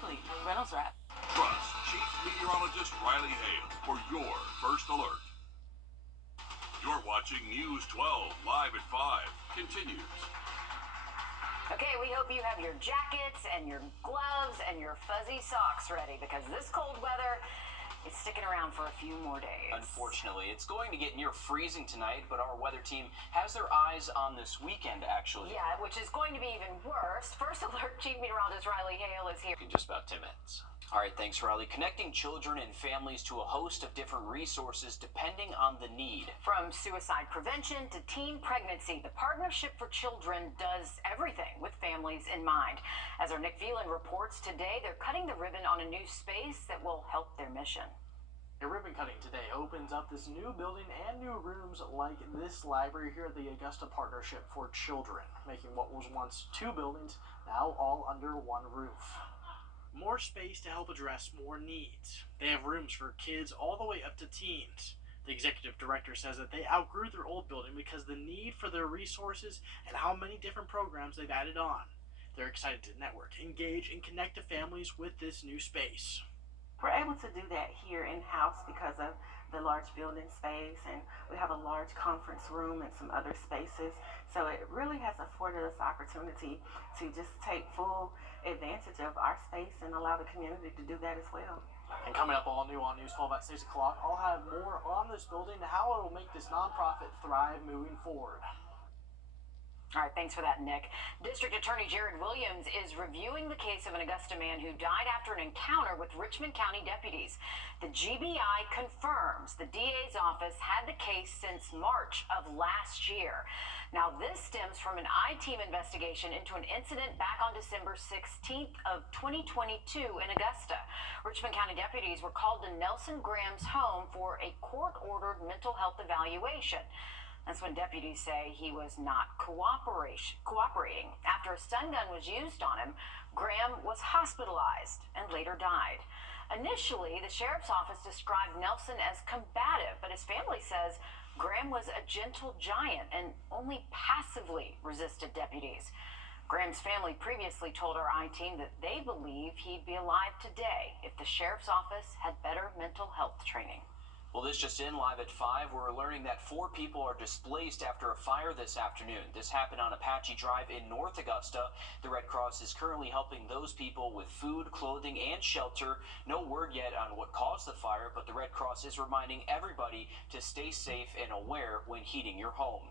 weekly Reynolds Wrap. Trust Chief Meteorologist Riley Hale for your first alert. You're watching News 12 live at 5. Continues. Okay, we hope you have your jackets and your gloves and your fuzzy socks ready because this cold weather is sticking around for a few more days. Unfortunately, it's going to get near freezing tonight, but our weather team has their eyes on this weekend, actually. Yeah, which is going to be even worse. First alert, Chief Meteorologist Riley Hale is here. In just about 10 minutes. All right, thanks, Riley. Connecting children and families to a host of different resources depending on the need. From suicide prevention to teen pregnancy, the Partnership for Children does everything with families in mind. As our Nick Phelan reports today, they're cutting the ribbon on a new space that will help their mission. A ribbon cutting today opens up this new building and new rooms like this library here at the Augusta Partnership for Children, making what was once two buildings now all under one roof. More space to help address more needs. They have rooms for kids all the way up to teens. The executive director says that they outgrew their old building because the need for their resources and how many different programs they've added on. They're excited to network, engage, and connect to families with this new space. We're able to do that here in-house because of the large building space, and we have a large conference room and some other spaces. So it really has afforded us the opportunity to just take full advantage of our space and allow the community to do that as well. And coming up all new on News 12 at 6 o'clock, I'll have more on this building and how it will make this nonprofit thrive moving forward. All right, thanks for that, Nick. District Attorney Jared Williams is reviewing the case of an Augusta man who died after an encounter with Richmond County deputies. The GBI confirms the DA's office had the case since March of last year. Now, this stems from an I-team investigation into an incident back on December 16th of 2022 in Augusta. Richmond County deputies were called to Nelson Graham's home for a court-ordered mental health evaluation. That's when deputies say he was not cooperating. After a stun gun was used on him, Graham was hospitalized and later died. Initially, the sheriff's office described Nelson as combative, but his family says Graham was a gentle giant and only passively resisted deputies. Graham's family previously told our I-team that they believe he'd be alive today if the sheriff's office had better mental health training. Well, this just in, live at 5, we're learning that 4 people are displaced after a fire this afternoon. This happened on Apache Drive in North Augusta. The Red Cross is currently helping those people with food, clothing, and shelter. No word yet on what caused the fire, but the Red Cross is reminding everybody to stay safe and aware when heating your home.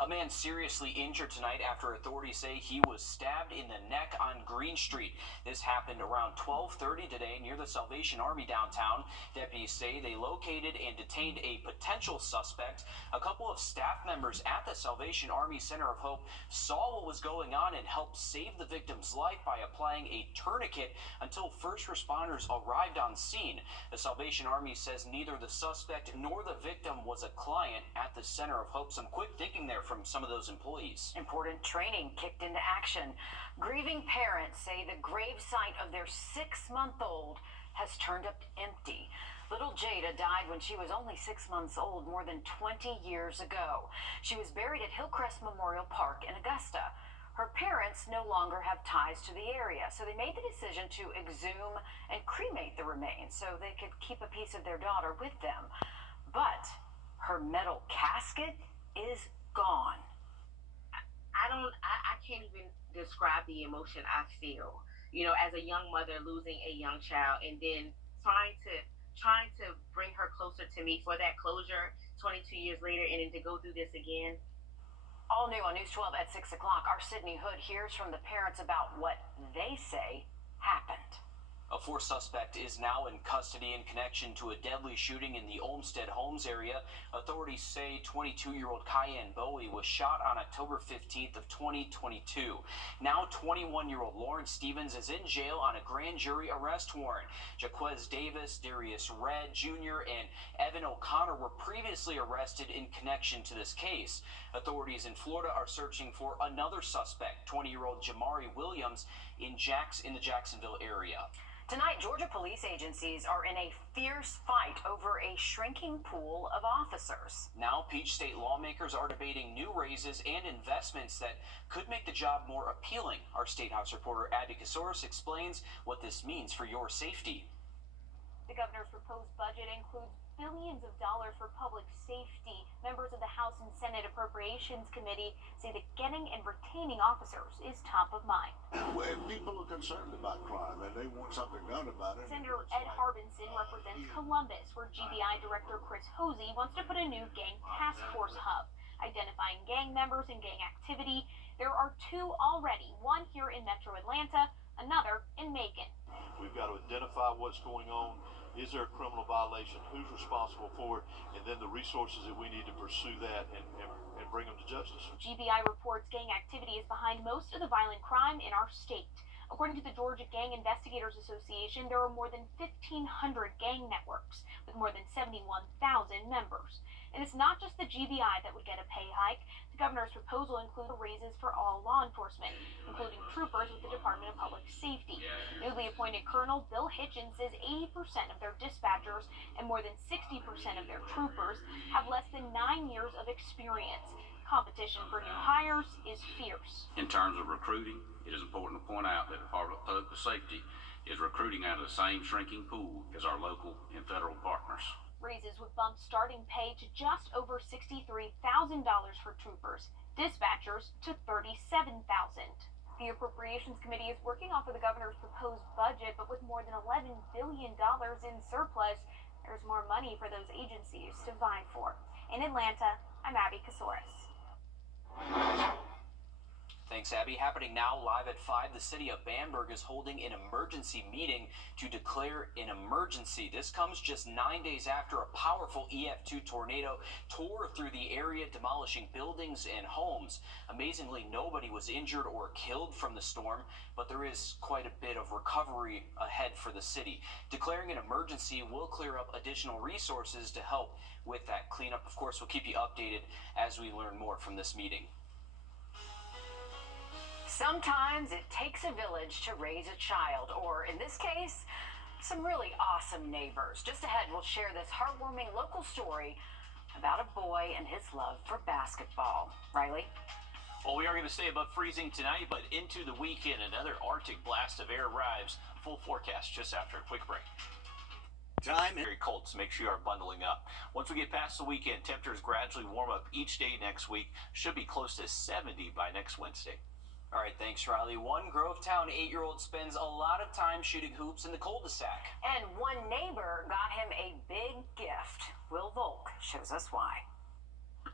A man seriously injured tonight after authorities say he was stabbed in the neck on Green Street. This happened around 12:30 today near the Salvation Army downtown. Deputies say they located and detained a potential suspect. A couple of staff members at the Salvation Army Center of Hope saw what was going on and helped save the victim's life by applying a tourniquet until first responders arrived on scene. The Salvation Army says neither the suspect nor the victim was a client at the Center of Hope. Some quick thinking there from some of those employees. Important training kicked into action. Grieving parents say the gravesite of their 6-month-old has turned up empty. Little Jada died when she was only 6 months old more than 20 years ago. She was buried at Hillcrest Memorial Park in Augusta. Her parents no longer have ties to the area, so they made the decision to exhume and cremate the remains so they could keep a piece of their daughter with them. But her metal casket is gone. I can't even describe the emotion I feel, as a young mother losing a young child and then trying to bring her closer to me for that closure 22 years later and then to go through this again. All new on News 12 at 6 o'clock, our Sydney Hood hears from the parents about what they say happened. A 4th suspect is now in custody in connection to a deadly shooting in the Olmsted Homes area. Authorities say 22-year-old Cayenne Bowie was shot on October 15th of 2022. Now 21-year-old Lawrence Stevens is in jail on a grand jury arrest warrant. Jaquez Davis, Darius Red Jr., and Evan O'Connor were previously arrested in connection to this case. Authorities in Florida are searching for another suspect, 20-year-old Jamari Williams, in the Jacksonville area. Tonight, Georgia police agencies are in a fierce fight over a shrinking pool of officers. Now, Peach State lawmakers are debating new raises and investments that could make the job more appealing. Our State House reporter Abby Kasoris explains what this means for your safety. The governor's proposed budget includes billions of dollars for public safety. Members of the House and Senate Appropriations Committee say that getting and retaining officers is top of mind. Well, people are concerned about crime and they want something done about it. Senator Ed Harbinson represents Columbus, where GBI Director Chris Hosey wants to put a new gang task force hub, identifying gang members and gang activity. There are two already, one here in Metro Atlanta, another in Macon. We've got to identify what's going on. Is there a criminal violation? Who's responsible for it? And then the resources that we need to pursue that and bring them to justice. GBI reports gang activity is behind most of the violent crime in our state. According to the Georgia Gang Investigators Association, there are more than 1,500 gang networks with more than 71,000 members. And it's not just the GBI that would get a pay hike. The governor's proposal includes raises for all law enforcement, including troopers with the Department of Public Safety. Newly appointed Colonel Bill Hitchens says 80% of their dispatchers and more than 60% of their troopers have less than 9 years of experience. Competition for new hires is fierce. In terms of recruiting, it is important to point out that the Department of Public Safety is recruiting out of the same shrinking pool as our local and federal partners. Raises would bump starting pay to just over $63,000 for troopers, dispatchers to $37,000. The Appropriations Committee is working off of the governor's proposed budget, but with more than $11 billion in surplus, there's more money for those agencies to vie for. In Atlanta, I'm Abby Kasoris. Thanks, Abby. Happening now live at 5, the city of Bamberg is holding an emergency meeting to declare an emergency. This comes just 9 days after a powerful EF2 tornado tore through the area, demolishing buildings and homes. Amazingly, nobody was injured or killed from the storm, but there is quite a bit of recovery ahead for the city. Declaring an emergency will clear up additional resources to help with that cleanup. Of course, we'll keep you updated as we learn more from this meeting. Sometimes it takes a village to raise a child, or in this case, some really awesome neighbors. Just ahead, we'll share this heartwarming local story about a boy and his love for basketball. Riley? Well, we are going to stay above freezing tonight, but into the weekend, another Arctic blast of air arrives. Full forecast just after a quick break. Time very cold, so make sure you are bundling up. Once we get past the weekend, temperatures gradually warm up each day next week. Should be close to 70 by next Wednesday. All right, thanks, Riley. One Grovetown 8-year-old spends a lot of time shooting hoops in the cul-de-sac. And one neighbor got him a big gift. Will Volk shows us why.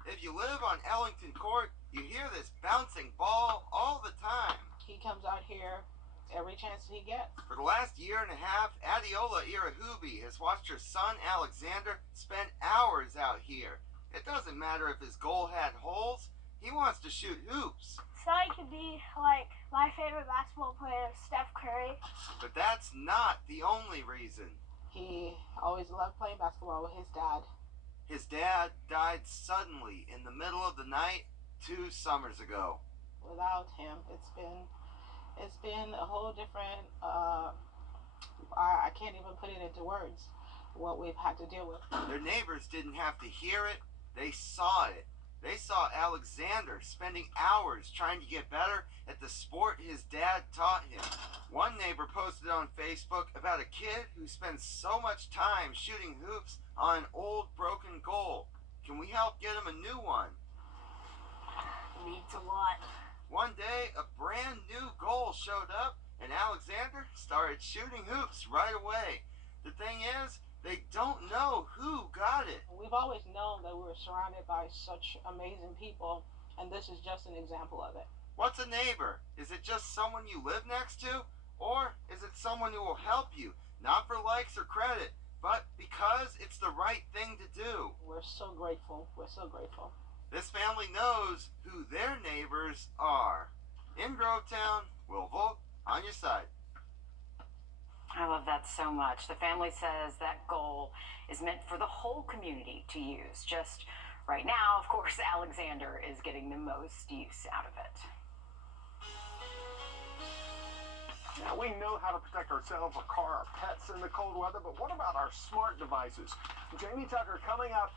If you live on Ellington Court, you hear this bouncing ball all the time. He comes out here every chance he gets. For the last year and a half, Adiola Irahubi has watched her son Alexander spend hours out here. It doesn't matter if his goal had holes, he wants to shoot hoops. So I could be like my favorite basketball player, Steph Curry. But that's not the only reason. He always loved playing basketball with his dad. His dad died suddenly in the middle of the night 2 summers ago. Without him, it's been a whole different, I can't even put it into words, what we've had to deal with. Their neighbors didn't have to hear it, they saw it. They saw Alexander spending hours trying to get better at the sport his dad taught him. One neighbor posted on Facebook about a kid who spends so much time shooting hoops on an old broken goal. Can we help get him a new one? Means a lot. One day, a brand new goal showed up and Alexander started shooting hoops right away. The thing is, they don't know who got it. We've always known that we were surrounded by such amazing people, and this is just an example of it. What's a neighbor? Is it just someone you live next to? Or is it someone who will help you, not for likes or credit, but because it's the right thing to do? We're so grateful. We're so grateful. This family knows who their neighbors are. In Grovetown, Will Volk, on your side. I love that so much. The family says that goal is meant for the whole community to use. Just right now, of course, Alexander is getting the most use out of it. Now, we know how to protect ourselves, our car, our pets in the cold weather, but what about our smart devices? Jamie Tucker coming up.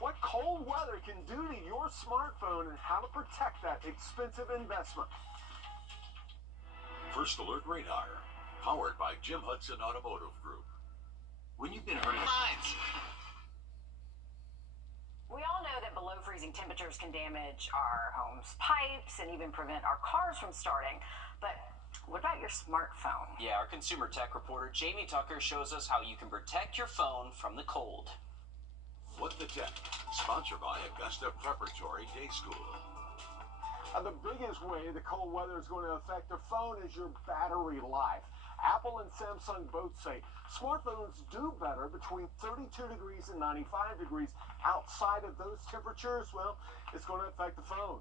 What cold weather can do to your smartphone and how to protect that expensive investment. First Alert Radar, powered by Jim Hudson Automotive Group. When you've been hurting lines. We all know that below freezing temperatures can damage our home's pipes and even prevent our cars from starting. But what about your smartphone? Yeah, our consumer tech reporter Jamie Tucker shows us how you can protect your phone from the cold. What the Tech, sponsored by Augusta Preparatory Day School. The biggest way the cold weather is going to affect the phone is your battery life. Apple and Samsung both say smartphones do better between 32 degrees and 95 degrees. Outside of those temperatures, well, it's going to affect the phone.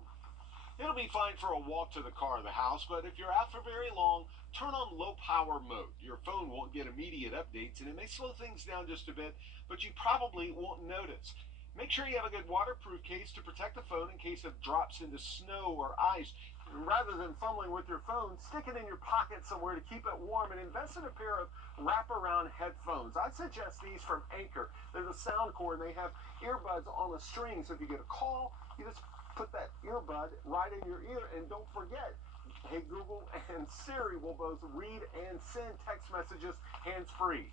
It'll be fine for a walk to the car or the house, but if you're out for very long, turn on low power mode. Your phone won't get immediate updates, and it may slow things down just a bit, but you probably won't notice. Make sure you have a good waterproof case to protect the phone in case it drops into snow or ice. Rather than fumbling with your phone, stick it in your pocket somewhere to keep it warm and invest in a pair of wraparound headphones. I suggest these from Anchor. They're the sound cord, and they have earbuds on a string, so if you get a call, you just put that earbud right in your ear, and don't forget, Hey Google and Siri will both read and send text messages hands-free.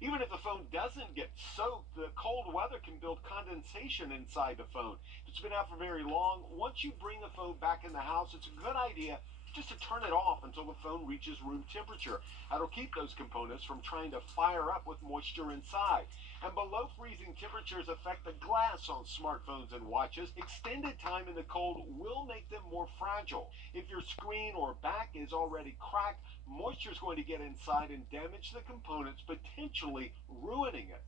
Even if the phone doesn't get soaked, the cold weather can build condensation inside the phone. If it's been out for very long, once you bring the phone back in the house, it's a good idea just to turn it off until the phone reaches room temperature. That'll keep those components from trying to fire up with moisture inside. And below freezing temperatures affect the glass on smartphones and watches. Extended time in the cold will make them more fragile. If your screen or back is already cracked, moisture is going to get inside and damage the components, potentially ruining it.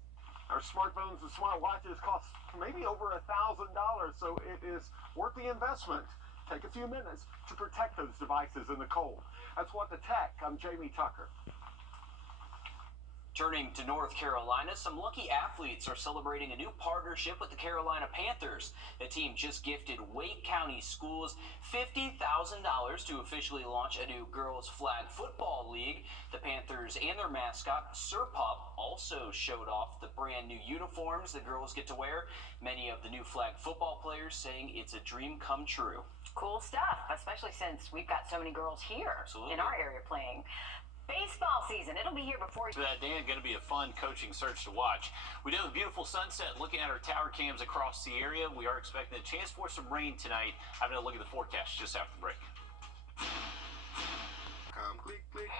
Our smartphones and smartwatches cost maybe over $1,000, so it is worth the investment. Take a few minutes to protect those devices in the cold. That's What the Tech. I'm Jamie Tucker. Turning to North Carolina, some lucky athletes are celebrating a new partnership with the Carolina Panthers. The team just gifted Wake County schools $50,000 to officially launch a new girls flag football league. The Panthers and their mascot, Sir Pup, also showed off the brand new uniforms the girls get to wear. Many of the new flag football players saying it's a dream come true. Cool stuff, especially since we've got so many girls here in our area playing. Baseball season, it'll be here before Dan, going to be a fun coaching search to watch. We do have a beautiful sunset. Looking at our tower cams across the area, we are expecting a chance for some rain tonight. Having a look at the forecast just after the break. Click, click.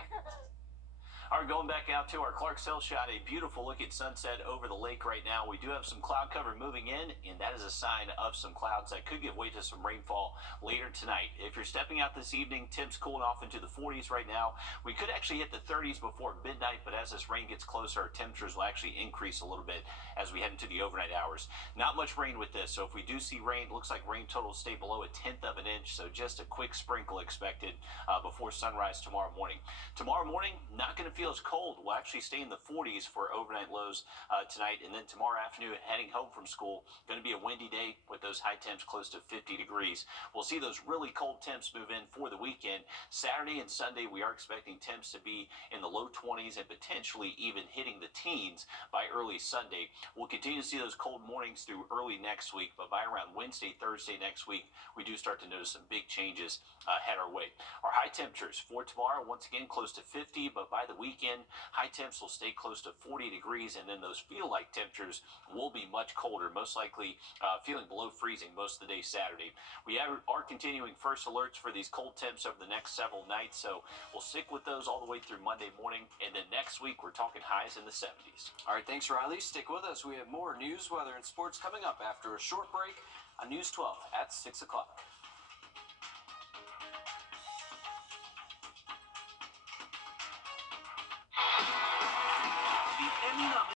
All right, going back out to our Clarksville shot, a beautiful looking sunset over the lake right now. We do have some cloud cover moving in, and that is a sign of some clouds that could give way to some rainfall later tonight. If you're stepping out this evening, temps cooling off into the 40s right now. We could actually hit the 30s before midnight, but as this rain gets closer, our temperatures will actually increase a little bit as we head into the overnight hours. Not much rain with this, so if we do see rain, it looks like rain totals stay below 1/10 of an inch, so just a quick sprinkle expected before sunrise tomorrow morning. Tomorrow morning, not going to feel as cold. We'll actually stay in the 40s for overnight lows tonight, and then tomorrow afternoon, heading home from school, going to be a windy day with those high temps close to 50 degrees. We'll see those really cold temps move in for the weekend. Saturday and Sunday, we are expecting temps to be in the low 20s and potentially even hitting the teens by early Sunday. We'll continue to see those cold mornings through early next week, but by around Wednesday, Thursday next week, we do start to notice some big changes head our way. Our high temperatures for tomorrow, once again, close to 50, but by the weekend, high temps will stay close to 40 degrees, and then those feel-like temperatures will be much colder, most likely feeling below freezing most of the day Saturday. We are continuing first alerts for these cold temps over the next several nights, so we'll stick with those all the way through Monday morning, and then next week we're talking highs in the 70s. All right, thanks, Riley. Stick with us. We have more news, weather, and sports coming up after a short break on News 12 at 6 o'clock.